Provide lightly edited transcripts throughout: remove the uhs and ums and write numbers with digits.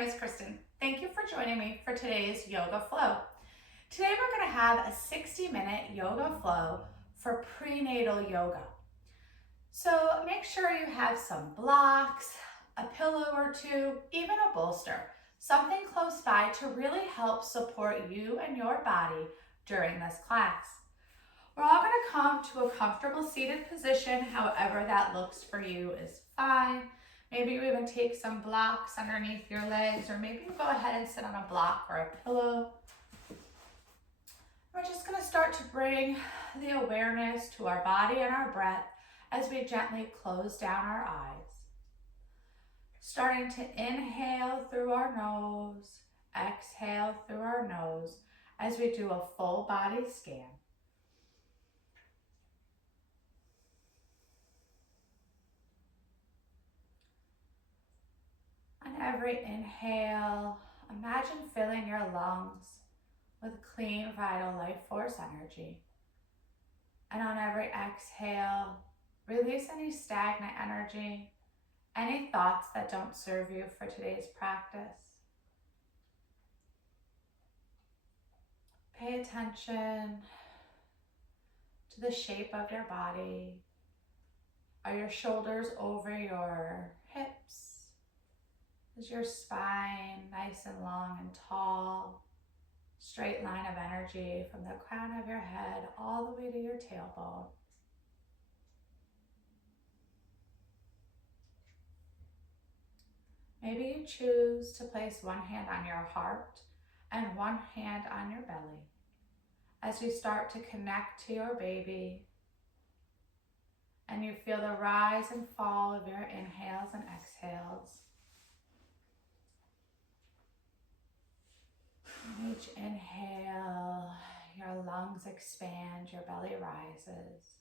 name is Kristen. Thank you for joining me for today's yoga flow. Today we're going to have a 60-minute yoga flow for prenatal yoga. So make sure you have some blocks, a pillow or two, even a bolster, something close by to really help support you and your body during this class. We're all going to come to a comfortable seated position, however that looks for you is fine. Maybe you even take some blocks underneath your legs, or maybe you go ahead and sit on a block or a pillow. We're just going to start to bring the awareness to our body and our breath as we gently close down our eyes. Starting to inhale through our nose, exhale through our nose as we do a full body scan. On every inhale, imagine filling your lungs with clean, vital life force energy. And on every exhale, release any stagnant energy, any thoughts that don't serve you for today's practice. Pay attention to the shape of your body. Are your shoulders over your hips? Is your spine nice and long and tall? Straight line of energy from the crown of your head all the way to your tailbone. Maybe you choose to place one hand on your heart and one hand on your belly as you start to connect to your baby and you feel the rise and fall of your inhales and exhales. In each inhale, your lungs expand, your belly rises.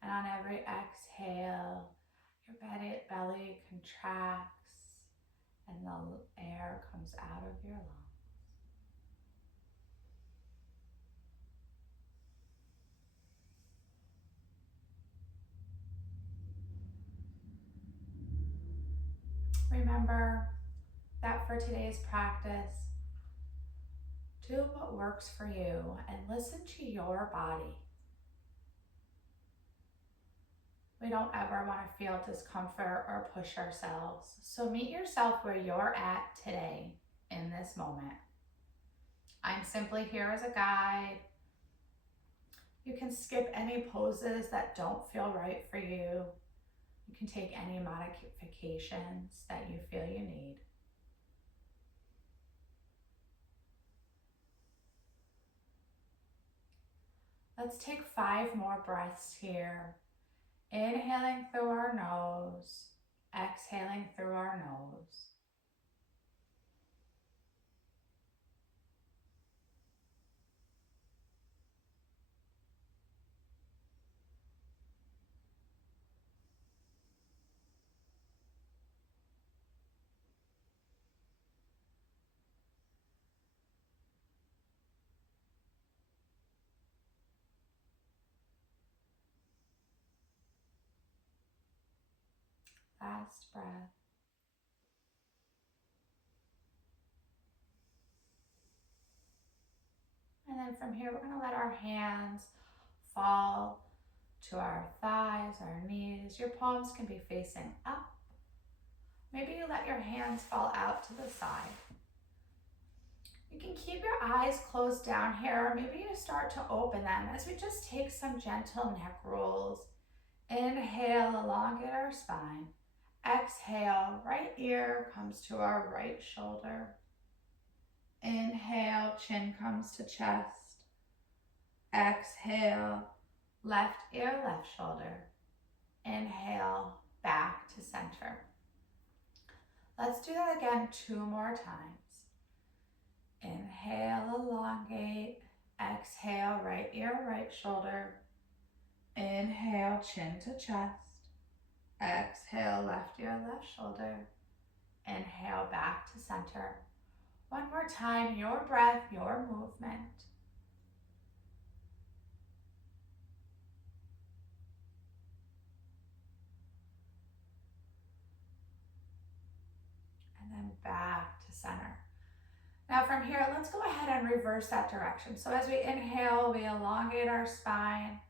And on every exhale, your belly contracts and the air comes out of your lungs. Remember that for today's practice, do what works for you and listen to your body. We don't ever want to feel discomfort or push ourselves. So meet yourself where you're at today in this moment. I'm simply here as a guide. You can skip any poses that don't feel right for you. You can take any modifications that you feel you need. Let's take 5 more breaths here. Inhaling through our nose, exhaling through our nose. Last breath. And then from here, we're going to let our hands fall to our thighs, our knees. Your palms can be facing up. Maybe you let your hands fall out to the side. You can keep your eyes closed down here, or maybe you start to open them as we just take some gentle neck rolls. Inhale, elongate our spine. Exhale, right ear comes to our right shoulder. Inhale, chin comes to chest. Exhale, left ear, left shoulder. Inhale, back to center. Let's do that again 2 more times. Inhale, elongate. Exhale, right ear, right shoulder. Inhale, chin to chest. Exhale, left ear, left shoulder. Inhale, back to center. One more time, your breath, your movement. And and back to center. Now from here, let's go ahead and reverse that direction. So as we inhale, we elongate our spine.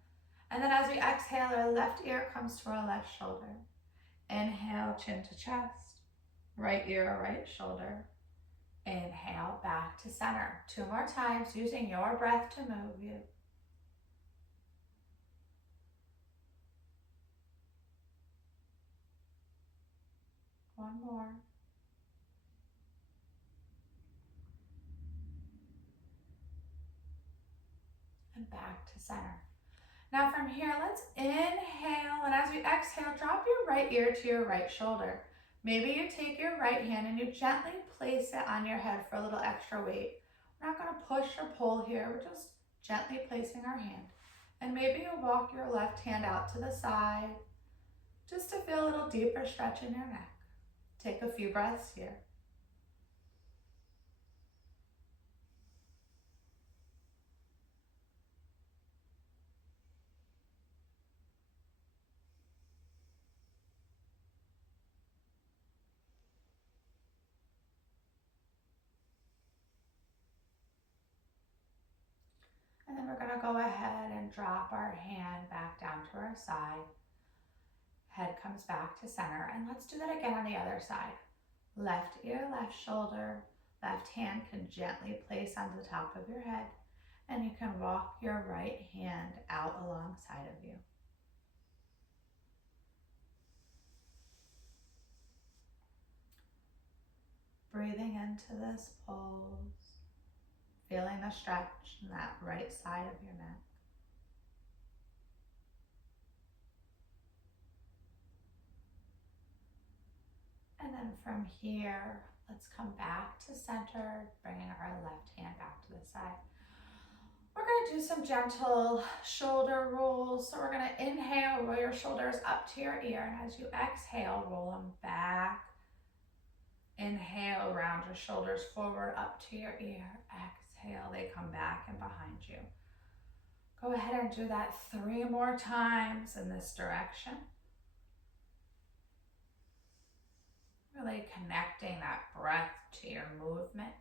And then as we exhale, our left ear comes to our left shoulder. Inhale, chin to chest. Right ear, right shoulder. Inhale, back to center. 2 more times, using your breath to move you. One more. And back to center. Now from here, let's inhale, and as we exhale, drop your right ear to your right shoulder. Maybe you take your right hand and you gently place it on your head for a little extra weight. We're not going to push or pull here, we're just gently placing our hand. And maybe you walk your left hand out to the side, just to feel a little deeper stretch in your neck. Take a few breaths here. And then we're going to go ahead and drop our hand back down to our side. Head comes back to center. And let's do that again on the other side. Left ear, left shoulder. Left hand can gently place on the top of your head. And you can walk your right hand out alongside of you. Breathing into this pose. Feeling the stretch in that right side of your neck. And then from here, let's come back to center, bringing our left hand back to the side. We're going to do some gentle shoulder rolls. So we're going to inhale, roll your shoulders up to your ear, and as you exhale, roll them back. Inhale, round your shoulders forward up to your ear. Exhale, they come back and behind you. Go ahead and do that 3 more times in this direction. Really connecting that breath to your movement.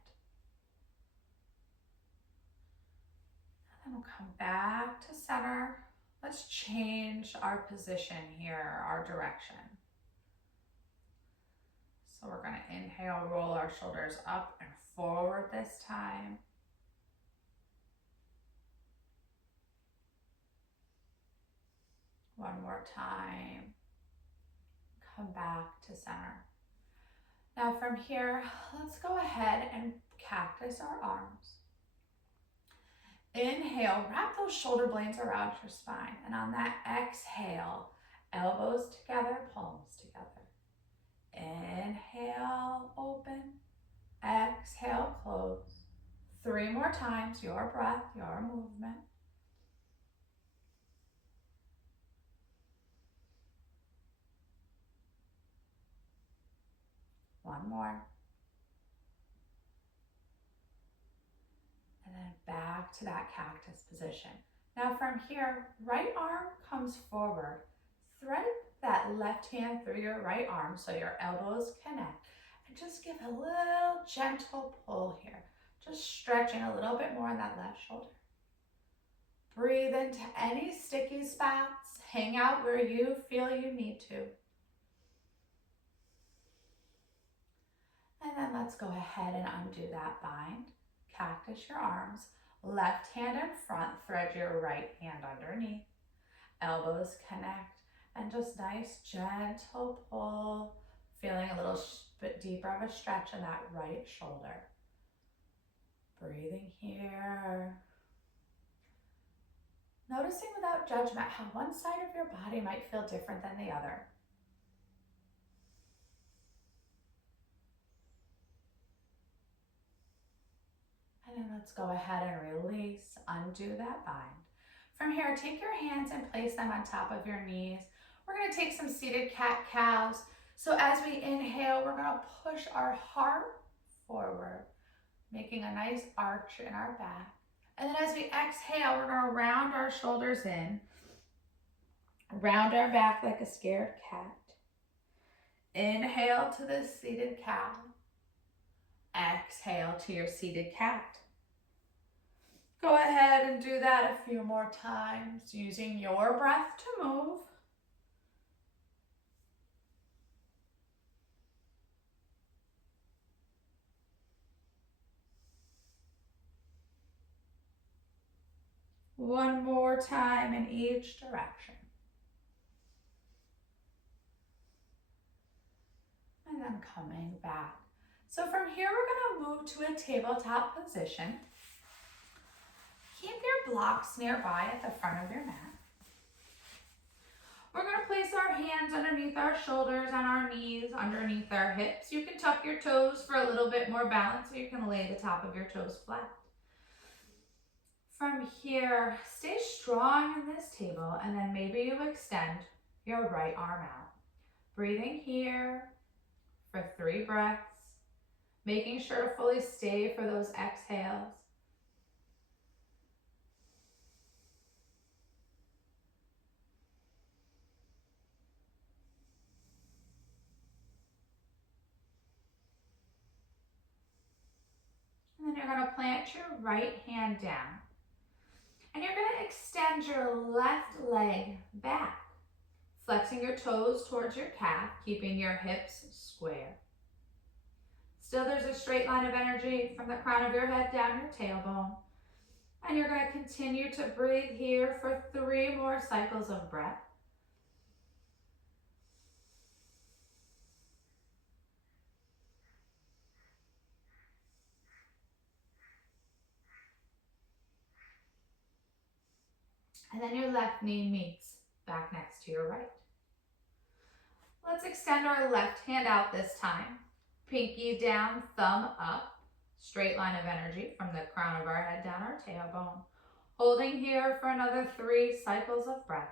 And then we'll come back to center. Let's change our position here, our direction. So we're going to inhale, roll our shoulders up and forward this time. One more time. Come back to center. Now from here, let's go ahead and cactus our arms. Inhale, wrap those shoulder blades around your spine. And on that exhale, elbows together, palms together. Inhale, open. Exhale, close. 3 more times, your breath, your movement. One more. And then back to that cactus position. Now from here, right arm comes forward. Thread that left hand through your right arm so your elbows connect. And just give a little gentle pull here. Just stretching a little bit more on that left shoulder. Breathe into any sticky spots. Hang out where you feel you need to. And then let's go ahead and undo that bind. Cactus your arms. Left hand in front, thread your right hand underneath. Elbows connect. And just nice, gentle pull. Feeling a little bit deeper of a stretch in that right shoulder. Breathing here. Noticing without judgment how one side of your body might feel different than the other. And then let's go ahead and release, undo that bind. From here, take your hands and place them on top of your knees. We're going to take some seated cat-cows. So as we inhale, we're going to push our heart forward, making a nice arch in our back. And then as we exhale, we're going to round our shoulders in, round our back like a scared cat. Inhale to this seated cow. Exhale to your seated cat. Go ahead and do that a few more times, using your breath to move. One more time in each direction. And then coming back. So from here, we're going to move to a tabletop position. Keep your blocks nearby at the front of your mat. We're going to place our hands underneath our shoulders and our knees underneath our hips. You can tuck your toes for a little bit more balance, or you can lay the top of your toes flat. From here, stay strong in this table, and then maybe you extend your right arm out. Breathing here for 3 breaths, making sure to fully stay for those exhales. And then you're going to plant your right hand down. And you're going to extend your left leg back, flexing your toes towards your calf, keeping your hips square. Still, there's a straight line of energy from the crown of your head down your tailbone. And you're going to continue to breathe here for 3 more cycles of breath. And then your left knee meets back next to your right. Let's extend our left hand out this time. Pinky down, thumb up. Straight line of energy from the crown of our head down our tailbone. Holding here for another 3 cycles of breath.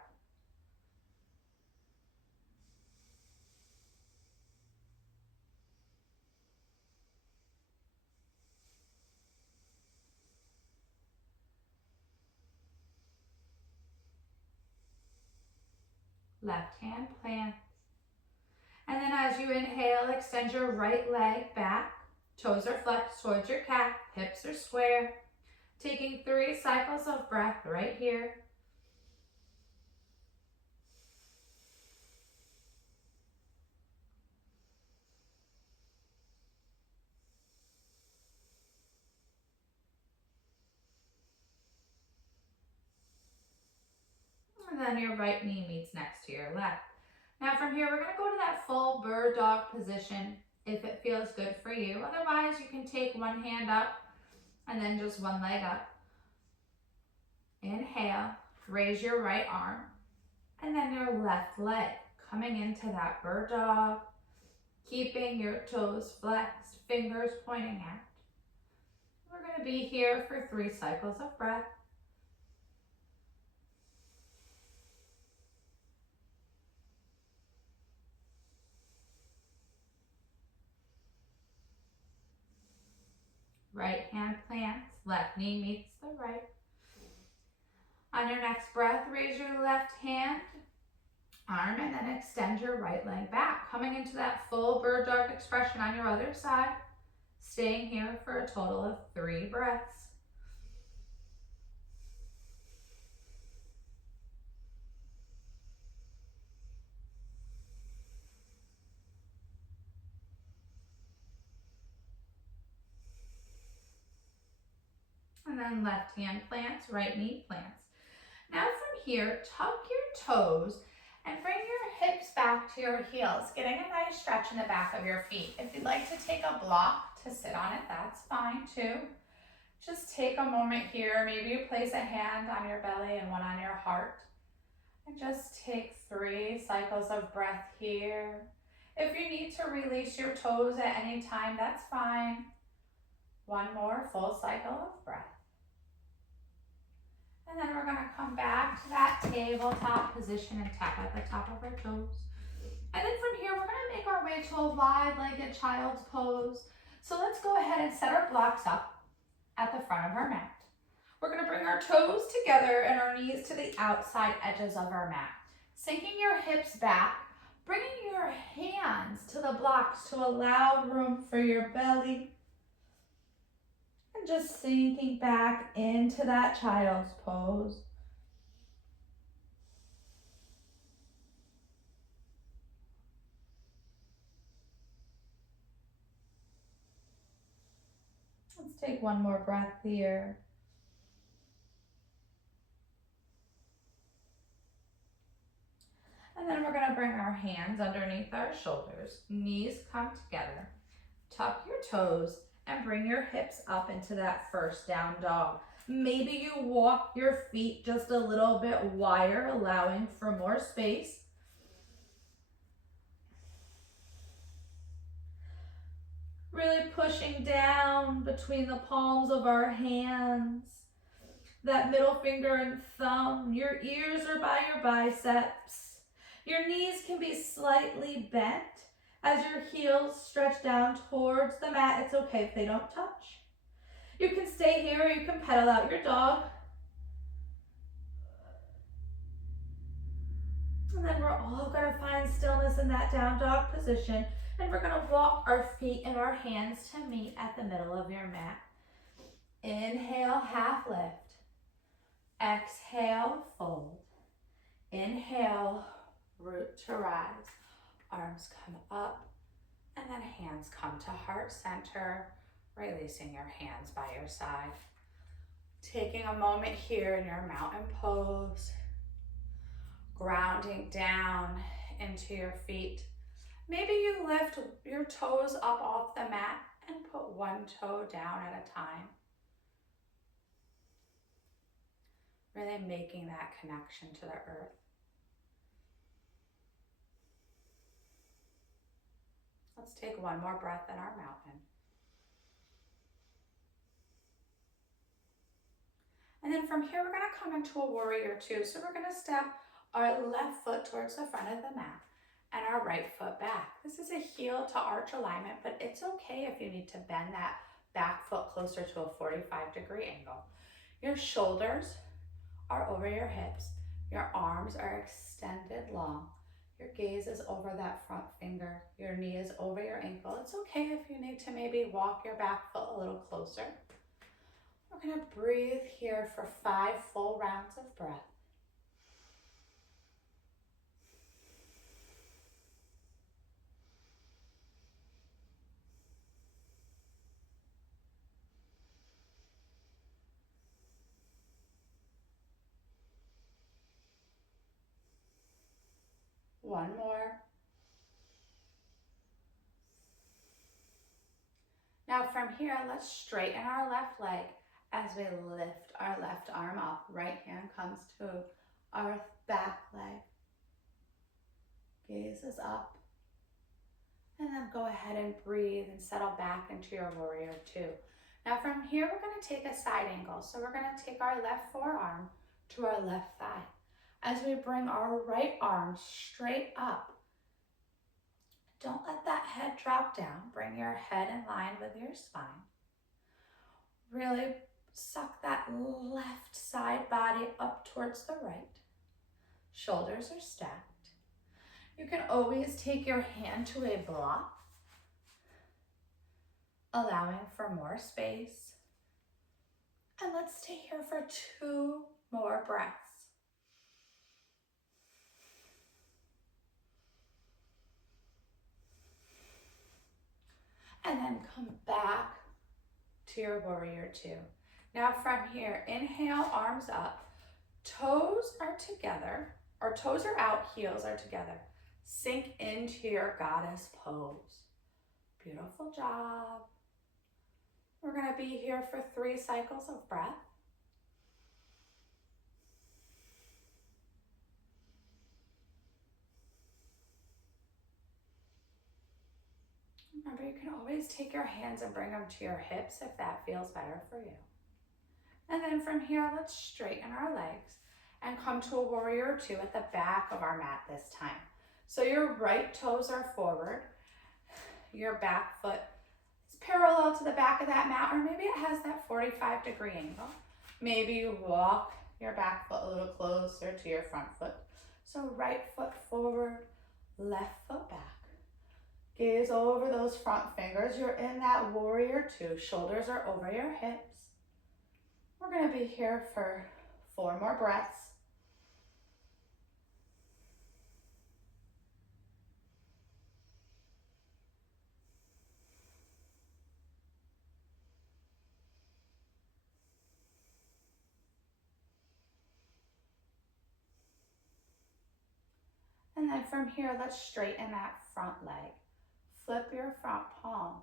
Left hand plants. And then as you inhale, extend your right leg back. Toes are flexed towards your calf, hips are square. Taking 3 cycles of breath right here. And then your right knee meets next to your left. Now from here, we're going to go to that full bird dog position if it feels good for you. Otherwise, you can take one hand up and then just one leg up. Inhale, raise your right arm, and then your left leg coming into that bird dog, keeping your toes flexed, fingers pointing out. We're going to be here for 3 cycles of breath. Right hand plants, left knee meets the right. On your next breath, raise your left hand, arm, and then extend your right leg back, coming into that full bird dog expression on your other side, staying here for a total of 3 breaths. And then left hand plants, right knee plants. Now from here, tuck your toes and bring your hips back to your heels, getting a nice stretch in the back of your feet. If you'd like to take a block to sit on it, that's fine too. Just take a moment here. Maybe you place a hand on your belly and one on your heart. And just take 3 cycles of breath here. If you need to release your toes at any time, that's fine. 1 more full cycle of breath. And then we're going to come back to that tabletop position and tap at the top of our toes. And then from here, we're going to make our way to a wide-legged child's pose. So let's go ahead and set our blocks up at the front of our mat. We're going to bring our toes together and our knees to the outside edges of our mat. Sinking your hips back, bringing your hands to the blocks to allow room for your belly And just sinking back into that child's pose. Let's take one more breath here. And then we're going to bring our hands underneath our shoulders. Knees come together. Tuck your toes and bring your hips up into that first down dog. Maybe you walk your feet just a little bit wider, allowing for more space. Really pushing down between the palms of our hands. That middle finger and thumb. Your ears are by your biceps. Your knees can be slightly bent as your heels stretch down towards the mat. It's okay if they don't touch. You can stay here or you can pedal out your dog. And then we're all going to find stillness in that down dog position. And we're going to walk our feet and our hands to meet at the middle of your mat. Inhale, half lift. Exhale, fold. Inhale, root to rise. Arms come up, and then hands come to heart center, releasing your hands by your side. Taking a moment here in your mountain pose, grounding down into your feet. Maybe you lift your toes up off the mat and put one toe down at a time. Really making that connection to the earth. Let's take one more breath in our mountain. And then from here, we're going to come into a warrior two. So we're going to step our left foot towards the front of the mat and our right foot back. This is a heel to arch alignment, but it's okay if you need to bend that back foot closer to a 45-degree angle. Your shoulders are over your hips. Your arms are extended long. Your gaze is over that front finger. Your knee is over your ankle. It's okay if you need to maybe walk your back foot a little closer. We're going to breathe here for 5 full rounds of breath. One more. Now from here, let's straighten our left leg as we lift our left arm up. Right hand comes to our back leg. Gaze is up. And then go ahead and breathe and settle back into your warrior two. Now from here, we're going to take a side angle. So we're going to take our left forearm to our left thigh. As we bring our right arm straight up, don't let that head drop down. Bring your head in line with your spine. Really suck that left side body up towards the right. Shoulders are stacked. You can always take your hand to a block, allowing for more space. And let's stay here for 2 more breaths. And then come back to your warrior two. Now from here, inhale, arms up. Toes are together, or toes are out, heels are together. Sink into your goddess pose. Beautiful job. We're going to be here for 3 cycles of breath. Remember, you can always take your hands and bring them to your hips if that feels better for you. And then from here, let's straighten our legs and come to a warrior two at the back of our mat this time. So your right toes are forward. Your back foot is parallel to the back of that mat, or maybe it has that 45-degree angle. Maybe you walk your back foot a little closer to your front foot. So right foot forward, left foot back. Gaze over those front fingers. You're in that warrior two. Shoulders are over your hips. We're going to be here for 4 more breaths. And then from here, let's straighten that front leg. Flip your front palm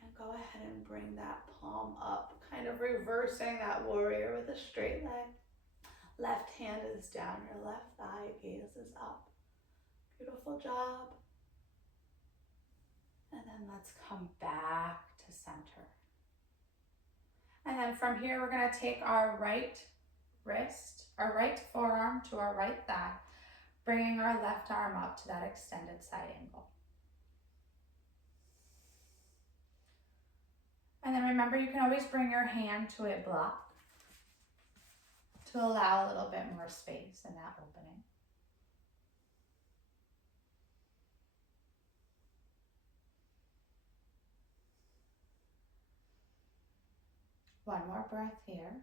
and go ahead and bring that palm up, kind of reversing that warrior with a straight leg. Left hand is down your left thigh, gaze is up. Beautiful job. And then let's come back to center. And then from here, we're going to take our right wrist, our right forearm to our right thigh, bringing our left arm up to that extended side angle. And then remember, you can always bring your hand to a block to allow a little bit more space in that opening. One more breath here.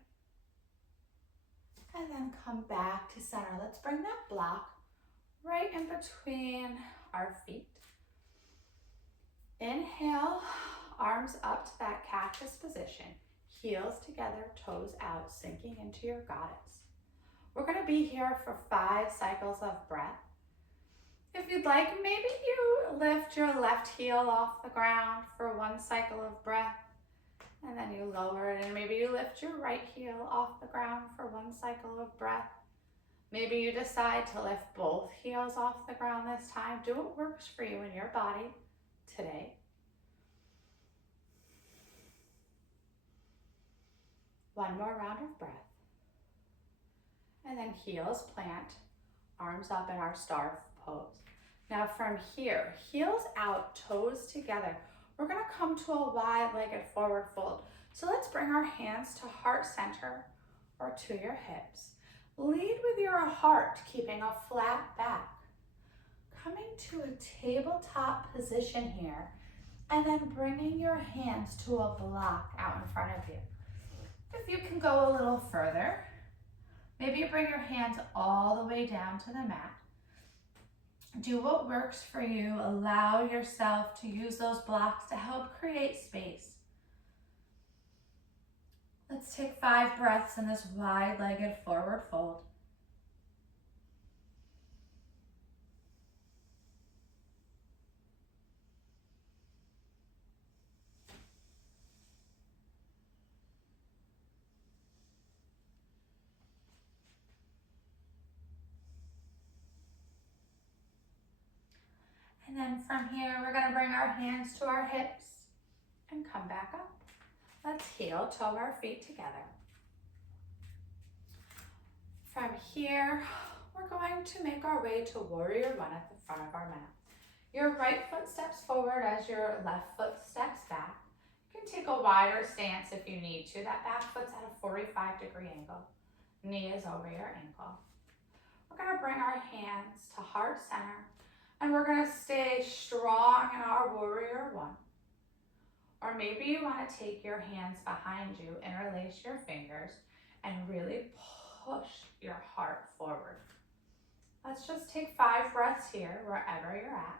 And then come back to center. Let's bring that block right in between our feet. Inhale, arms up to that cactus position. Heels together, toes out, sinking into your goddess. We're going to be here for 5 cycles of breath. If you'd like, maybe you lift your left heel off the ground for 1 cycle of breath, and then you lower it, and maybe you lift your right heel off the ground for 1 cycle of breath. Maybe you decide to lift both heels off the ground this time. Do what works for you in your body today. One more round of breath. And then heels plant, arms up in our star pose. Now from here, heels out, toes together. We're going to come to a wide-legged forward fold. So let's bring our hands to heart center or to your hips. Lead with your heart, keeping a flat back. Coming to a tabletop position here, and then bringing your hands to a block out in front of you. If you can go a little further, maybe you bring your hands all the way down to the mat. Do what works for you. Allow yourself to use those blocks to help create space. Let's take 5 breaths in this wide-legged forward fold. And then from here, we're going to bring our hands to our hips and come back up. Let's heel toe our feet together. From here, we're going to make our way to Warrior One at the front of our mat. Your right foot steps forward as your left foot steps back. You can take a wider stance if you need to. That back foot's at a 45-degree angle. Knee is over your ankle. We're going to bring our hands to heart center, and we're going to stay strong in our Warrior One. Or maybe you want to take your hands behind you, interlace your fingers, and really push your heart forward. Let's just take 5 breaths here, wherever you're at.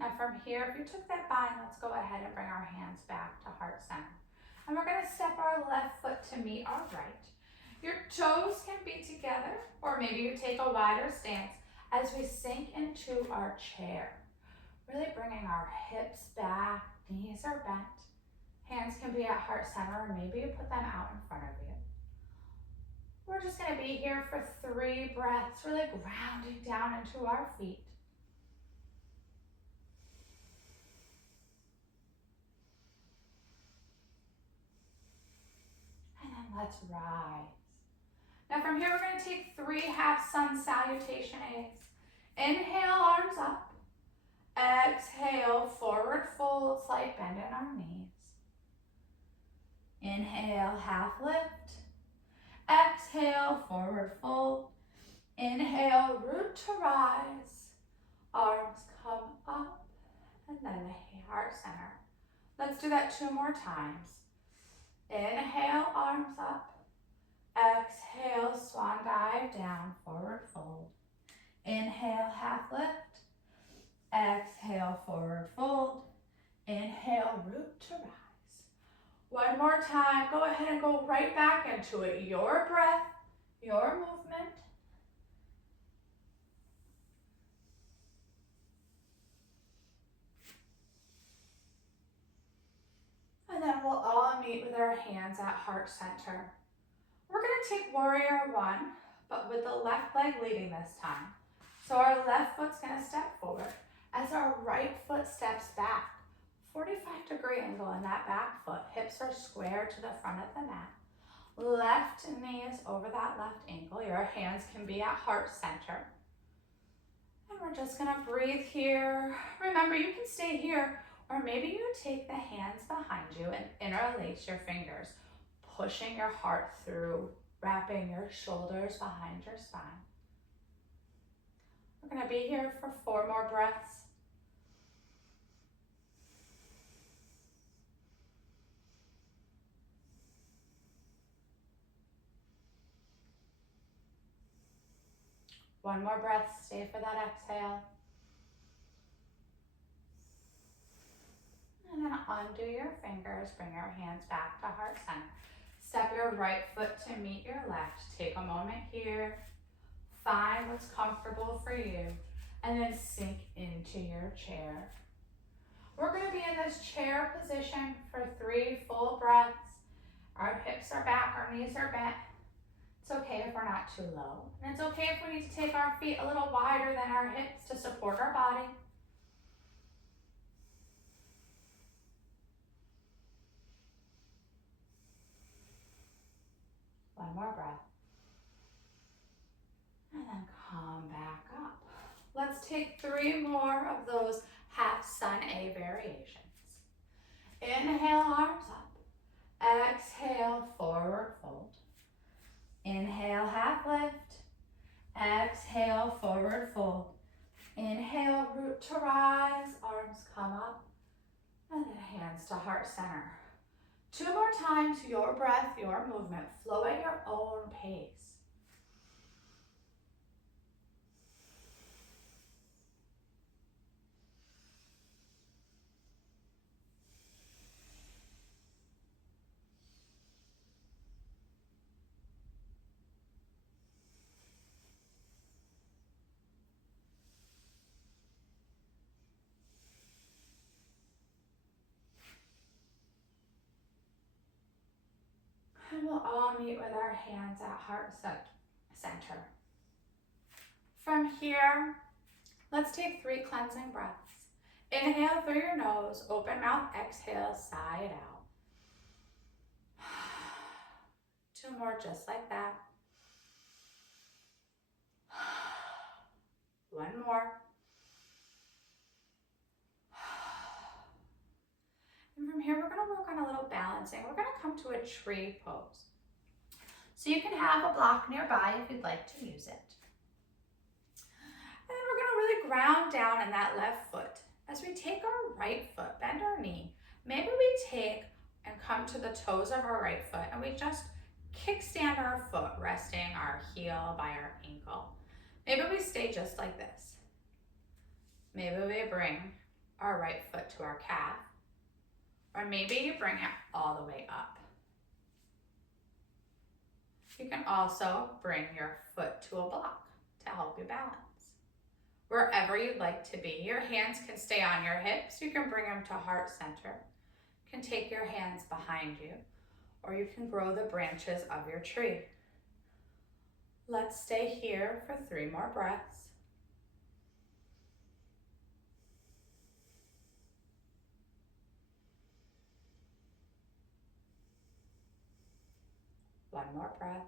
Now from here, if you took that bind, let's go ahead and bring our hands back to heart center. And we're going to step our left foot to meet our right. Your toes can be together, or maybe you take a wider stance as we sink into our chair. Really bringing our hips back, knees are bent. Hands can be at heart center, or maybe you put them out in front of you. We're just going to be here for 3 breaths, really grounding down into our feet. Let's rise. Now from here, we're going to take 3 half sun salutation eggs. Inhale, arms up. Exhale, forward fold, slight bend in our knees. Inhale, half lift. Exhale, forward fold. Inhale, root to rise. Arms come up, and then the heart center. Let's do that 2 more times. Inhale, arms up. Exhale, swan dive down, forward fold. Inhale, half lift. Exhale, forward fold. Inhale, root to rise. 1 more time. Go ahead and go right back into it. Your breath, your movement. And then we'll all meet with our hands at heart center. We're going to take warrior 1, but with the left leg leading this time. So our left foot's going to step forward as our right foot steps back. 45-degree angle in that back foot. Hips are square to the front of the mat. Left knee is over that left ankle. Your hands can be at heart center. And we're just going to breathe here. Remember, you can stay here, or maybe you take the hands behind you and interlace your fingers, pushing your heart through, wrapping your shoulders behind your spine. We're going to be here for 4 more breaths. One more breath, stay for that exhale. And then undo your fingers, bring your hands back to heart center. Step your right foot to meet your left. Take a moment here. Find what's comfortable for you. And then sink into your chair. We're going to be in this chair position for 3 full breaths. Our hips are back, our knees are bent. It's okay if we're not too low. And it's okay if we need to take our feet a little wider than our hips to support our body. One more breath. And then come back up. Let's take 3 more of those half sun A variations. Inhale, arms up. Exhale, forward fold. Inhale, half lift. Exhale, forward fold. Inhale, root to rise, arms come up, and then hands to heart center. 2 more times, your breath, your movement, flow at your own pace. And we'll all meet with our hands at heart center. From here, let's take 3 cleansing breaths. Inhale through your nose, open mouth, exhale, sigh it out. 2 more just like that. 1 more. And from here, we're going to work on a little balancing. We're going to come to a tree pose. So you can have a block nearby if you'd like to use it. And then we're going to really ground down in that left foot. As we take our right foot, bend our knee. Maybe we take and come to the toes of our right foot and we just kickstand our foot, resting our heel by our ankle. Maybe we stay just like this. Maybe we bring our right foot to our calf. Or maybe you bring it all the way up. You can also bring your foot to a block to help you balance. Wherever you'd like to be, your hands can stay on your hips. You can bring them to heart center. You can take your hands behind you, or you can grow the branches of your tree. Let's stay here for 3 more breaths. One more breath.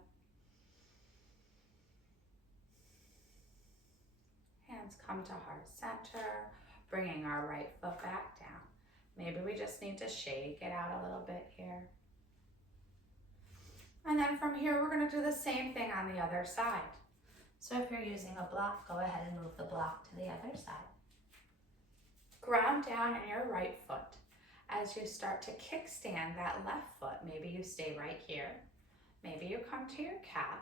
Hands hands come to heart center, bringing our right foot back down. Maybe we just need to shake it out a little bit here. And then from here, we're gonna do the same thing on the other side. So if you're using a block, go ahead and move the block to the other side. Ground down in your right foot. As you start to kickstand that left foot, maybe you stay right here. Maybe you come to your calf,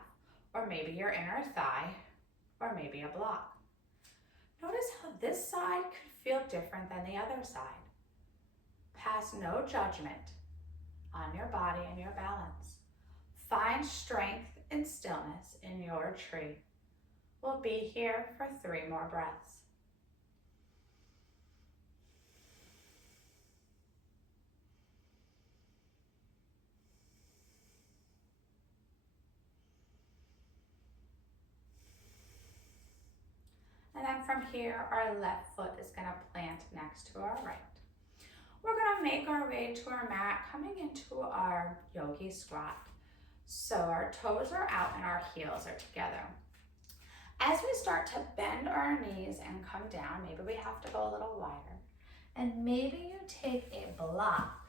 or maybe your inner thigh, or maybe a block. Notice how this side could feel different than the other side. Pass no judgment on your body and your balance. Find strength and stillness in your tree. We'll be here for 3 more breaths. And then from here, our left foot is going to plant next to our right. We're going to make our way to our mat, coming into our yogi squat. So our toes are out and our heels are together. As we start to bend our knees and come down, maybe we have to go a little wider. And maybe you take a block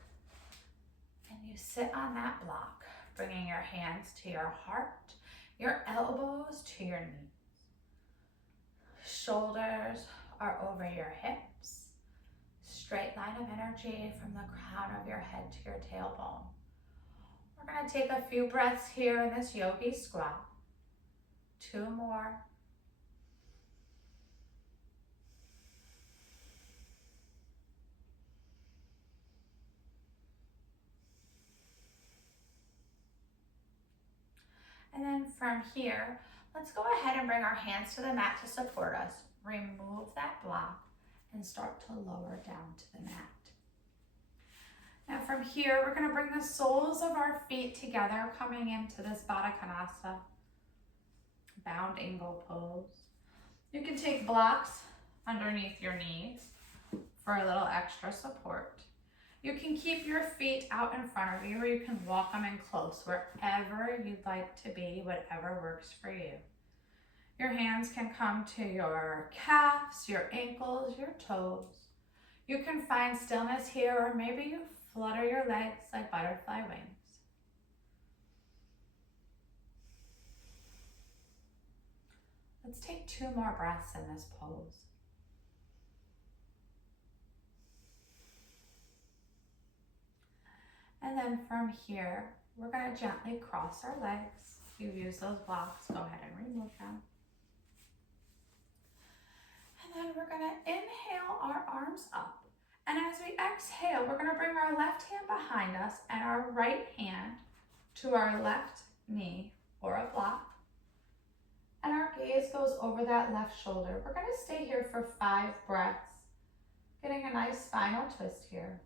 and you sit on that block, bringing your hands to your heart, your elbows to your knees. Shoulders are over your hips. Straight line of energy from the crown of your head to your tailbone. We're going to take a few breaths here in this yogi squat. 2 more. And then from here, let's go ahead and bring our hands to the mat to support us. Remove that block and start to lower down to the mat. Now from here, we're going to bring the soles of our feet together, coming into this Baddha Konasana, bound angle pose. You can take blocks underneath your knees for a little extra support. You can keep your feet out in front of you, or you can walk them in close, wherever you'd like to be, whatever works for you. Your hands can come to your calves, your ankles, your toes. You can find stillness here, or maybe you flutter your legs like butterfly wings. Let's take 2 more breaths in this pose. And then from here, we're going to gently cross our legs. If you've used those blocks, go ahead and remove them. And then we're going to inhale our arms up. And as we exhale, we're going to bring our left hand behind us and our right hand to our left knee or a block. And our gaze goes over that left shoulder. We're going to stay here for 5 breaths, getting a nice spinal twist here.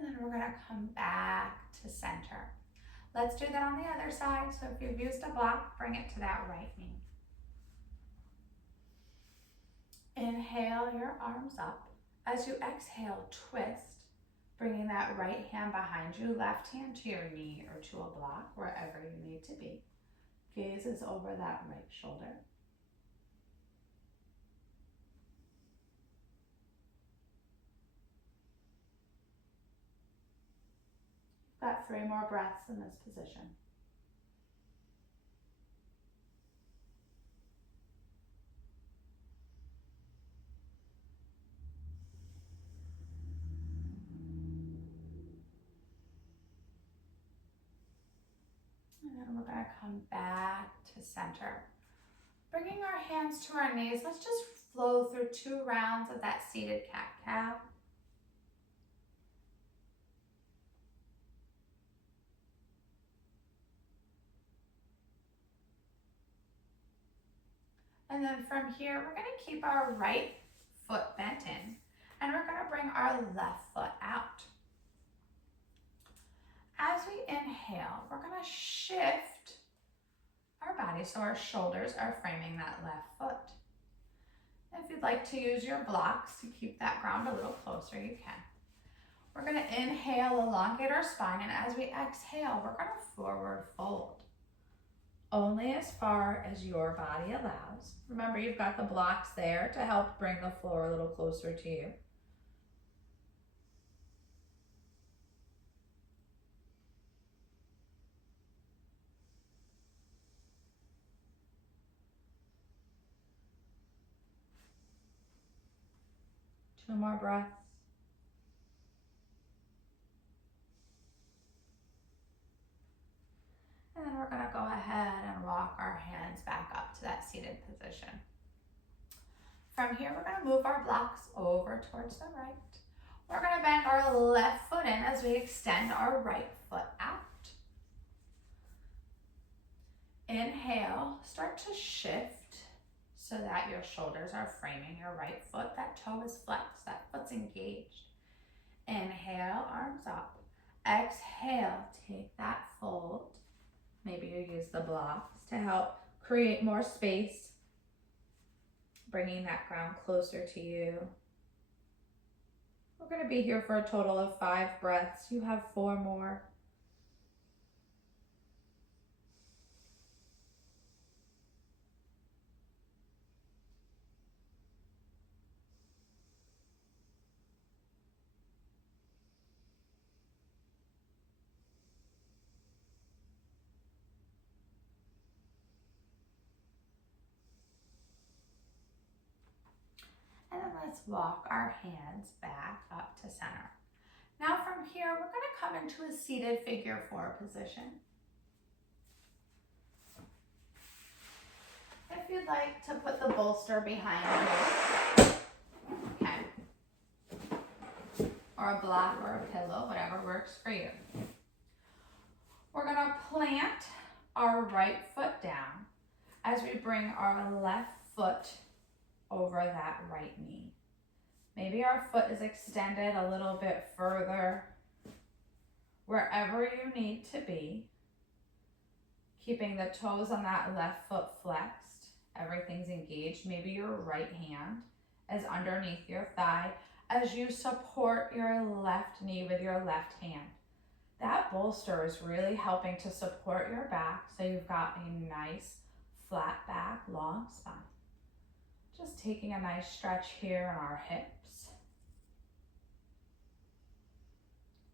And then we're going to come back to center. Let's do that on the other side. So if you've used a block, bring it to that right knee. Inhale your arms up. As you exhale, twist, bringing that right hand behind you, left hand to your knee or to a block, wherever you need to be. Gaze is over that right shoulder. Got 3 more breaths in this position. And then we're going to come back to center. Bringing our hands to our knees, let's just flow through 2 rounds of that seated cat-cow. And then from here, we're going to keep our right foot bent in, and we're going to bring our left foot out. As we inhale, we're going to shift our body, so our shoulders are framing that left foot. If you'd like to use your blocks to keep that ground a little closer, you can. We're going to inhale, elongate our spine, and as we exhale, we're going to forward fold. Only as far as your body allows. Remember, you've got the blocks there to help bring the floor a little closer to you. Two more breaths. And then we're going to go ahead and walk our hands back up to that seated position. From here, we're going to move our blocks over towards the right. We're going to bend our left foot in as we extend our right foot out. Inhale, start to shift so that your shoulders are framing your right foot. That toe is flexed, that foot's engaged. Inhale, arms up. Exhale, take that fold. Maybe you use the blocks to help create more space, bringing that ground closer to you. We're going to be here for a total of 5 breaths. You have 4 more. And then let's walk our hands back up to center. Now from here, we're going to come into a seated figure 4 position. If you'd like to put the bolster behind you, okay, or a block or a pillow, whatever works for you. We're going to plant our right foot down as we bring our left foot over that right knee. Maybe our foot is extended a little bit further, wherever you need to be, keeping the toes on that left foot flexed. Everything's engaged. Maybe your right hand is underneath your thigh as you support your left knee with your left hand. That bolster is really helping to support your back so you've got a nice flat back, long spine. Just taking a nice stretch here in our hips.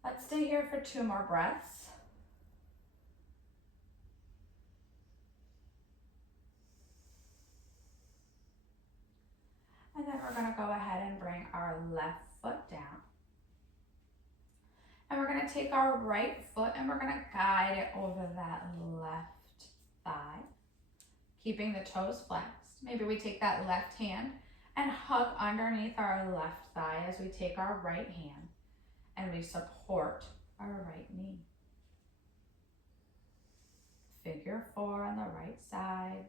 Let's stay here for 2 more breaths. And then we're going to go ahead and bring our left foot down. And we're going to take our right foot and we're going to guide it over that left thigh, keeping the toes flexed. Maybe we take that left hand and hug underneath our left thigh as we take our right hand and we support our right knee. Figure 4 on the right side.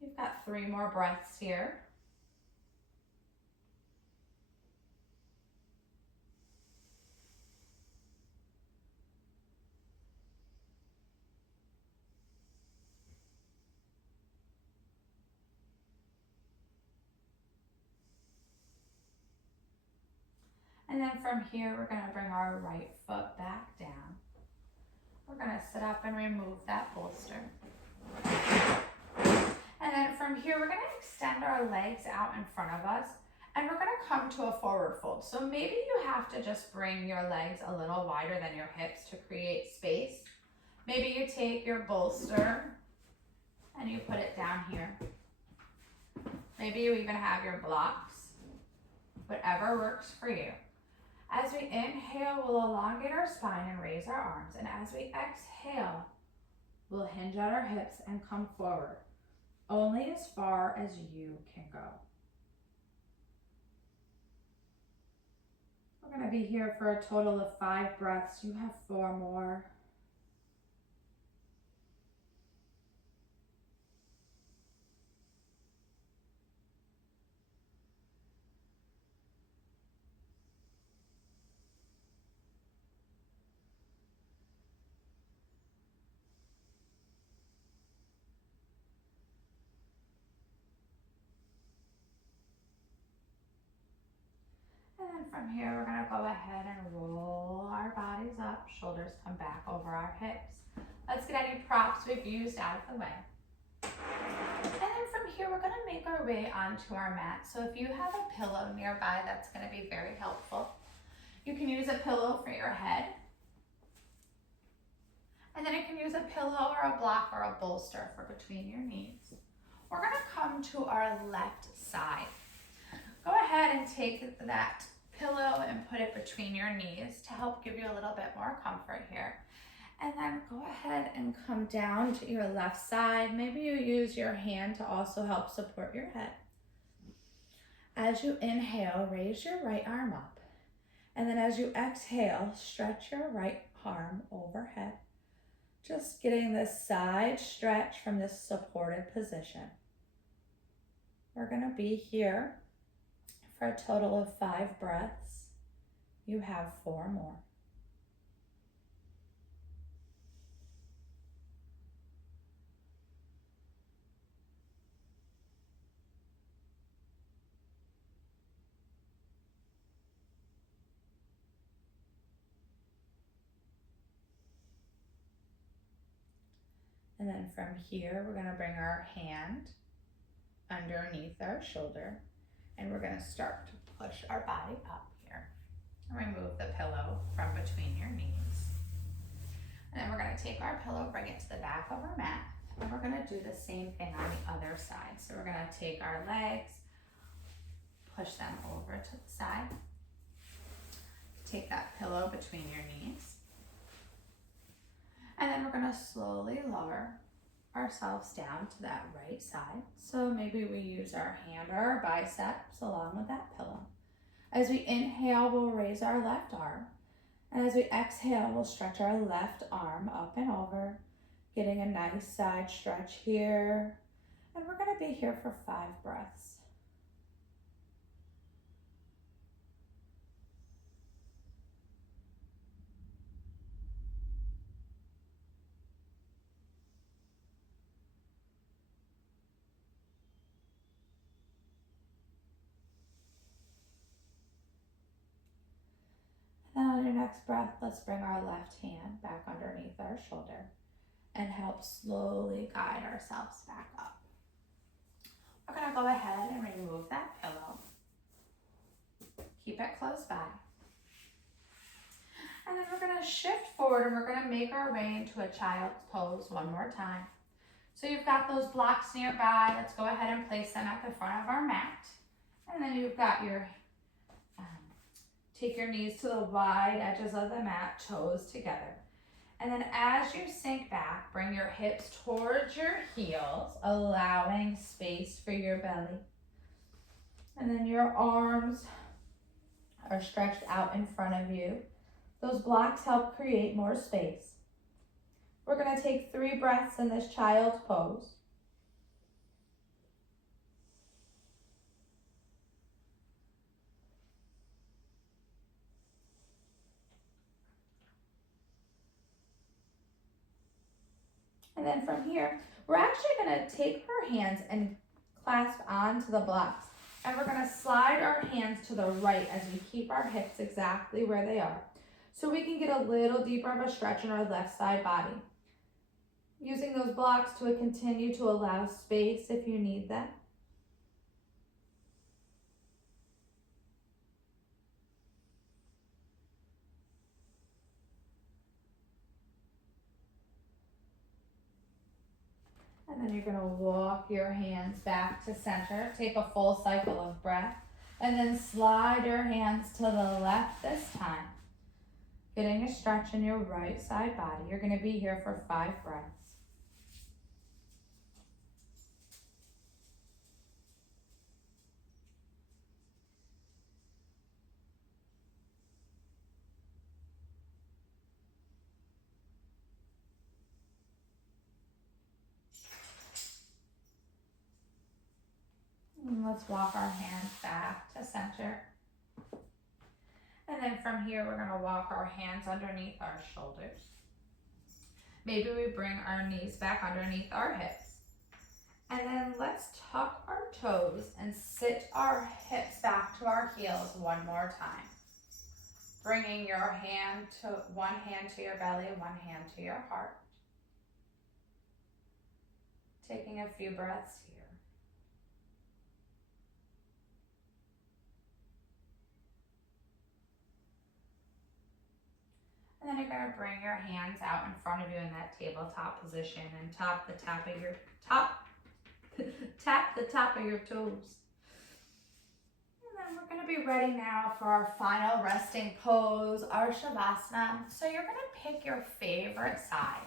You've got 3 more breaths here. And then from here, we're going to bring our right foot back down. We're going to sit up and remove that bolster. And then from here, we're going to extend our legs out in front of us. And we're going to come to a forward fold. So maybe you have to just bring your legs a little wider than your hips to create space. Maybe you take your bolster and you put it down here. Maybe you even have your blocks. Whatever works for you. As we inhale, we'll elongate our spine and raise our arms. And as we exhale, we'll hinge at our hips and come forward, only as far as you can go. We're going to be here for a total of 5 breaths. You have 4 more. from here, we're gonna go ahead and roll our bodies up, shoulders come back over our hips. Let's get any props we've used out of the way. And then from here, we're gonna make our way onto our mat. So if you have a pillow nearby, that's gonna be very helpful. You can use a pillow for your head. And then you can use a pillow or a block or a bolster for between your knees. We're gonna come to our left side. Go ahead and take that pillow and put it between your knees to help give you a little bit more comfort here. And then go ahead and come down to your left side. Maybe you use your hand to also help support your head. As you inhale, raise your right arm up. And then as you exhale, stretch your right arm overhead. Just getting this side stretch from this supported position. We're gonna be here for a total of 5 breaths. You have 4 more. And then from here, we're gonna bring our hand underneath our shoulder, and we're gonna start to push our body up here. And remove the pillow from between your knees. And then we're gonna take our pillow, bring it to the back of our mat, and we're gonna do the same thing on the other side. So we're gonna take our legs, push them over to the side, take that pillow between your knees, and then we're gonna slowly lower ourselves down to that right side. So maybe we use our hand or our biceps along with that pillow. As we inhale, we'll raise our left arm. And as we exhale, we'll stretch our left arm up and over, getting a nice side stretch here. And we're gonna be here for 5 breaths. And on your next breath, let's bring our left hand back underneath our shoulder and help slowly guide ourselves back up. We're gonna go ahead and remove that pillow. Keep it close by. And then we're gonna shift forward and we're gonna make our way into a child's pose one more time. So you've got those blocks nearby. Let's go ahead and place them at the front of our mat. And then you've got your take your knees to the wide edges of the mat, toes together. And then as you sink back, bring your hips towards your heels, allowing space for your belly. And then your arms are stretched out in front of you. Those blocks help create more space. We're gonna take 3 breaths in this child's pose. And then from here, we're actually gonna take our hands and clasp onto the blocks. And we're gonna slide our hands to the right as we keep our hips exactly where they are. So we can get a little deeper of a stretch in our left side body. Using those blocks to continue to allow space if you need that. And then you're gonna walk your hands back to center. Take a full cycle of breath. And then slide your hands to the left this time. Getting a stretch in your right side body. You're gonna be here for 5 breaths. And let's walk our hands back to center. And then from here, we're gonna walk our hands underneath our shoulders. Maybe we bring our knees back underneath our hips. And then let's tuck our toes and sit our hips back to our heels one more time. Bringing your one hand to your belly, one hand to your heart. Taking a few breaths here. And then you're going to bring your hands out in front of you in that tabletop position and tap the top of your toes. And then we're going to be ready now for our final resting pose, our Shavasana. So you're going to pick your favorite side,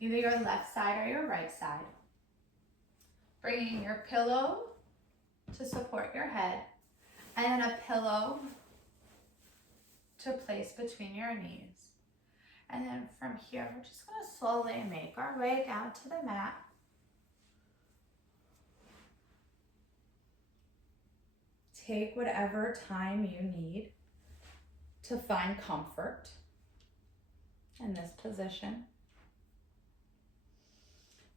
either your left side or your right side. Bringing your pillow to support your head, and then a pillow to place between your knees. And then from here, we're just going to slowly make our way down to the mat. Take whatever time you need to find comfort in this position.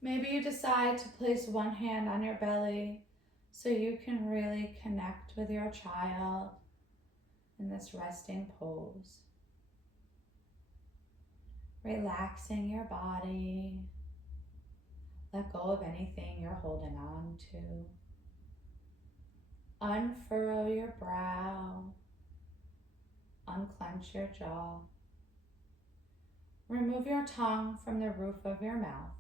Maybe you decide to place one hand on your belly so you can really connect with your child in this resting pose. Relaxing your body. Let go of anything you're holding on to. Unfurl your brow. Unclench your jaw. Remove your tongue from the roof of your mouth.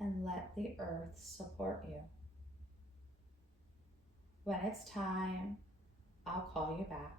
And let the earth support you. When it's time, I'll call you back.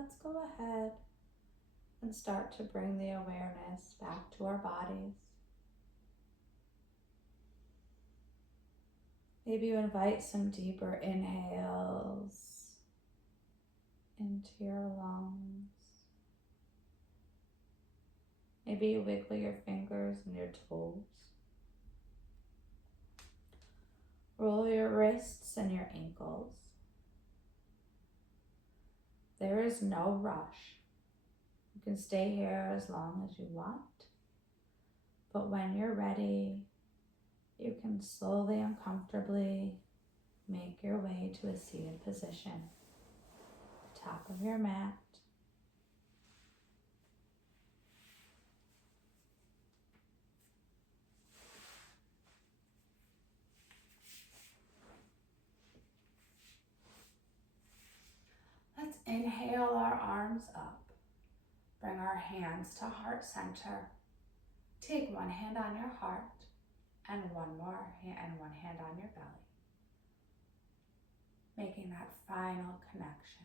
let's go ahead and start to bring the awareness back to our bodies. Maybe you invite some deeper inhales into your lungs. Maybe you wiggle your fingers and your toes. Roll your wrists and your ankles. There is no rush. You can stay here as long as you want, but when you're ready, you can slowly and comfortably make your way to a seated position, top of your mat. Let's inhale our arms up. Bring our hands to heart center. Take one hand on your heart and one hand on your belly. Making that final connection.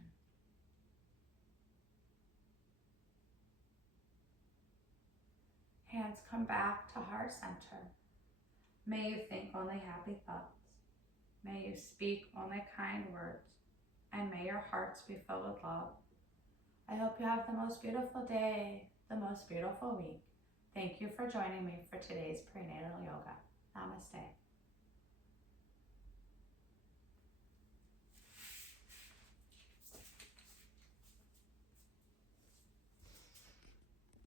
Hands come back to heart center. May you think only happy thoughts. May you speak only kind words. And may your hearts be filled with love. I hope you have the most beautiful day, the most beautiful week. Thank you for joining me for today's prenatal yoga. Namaste.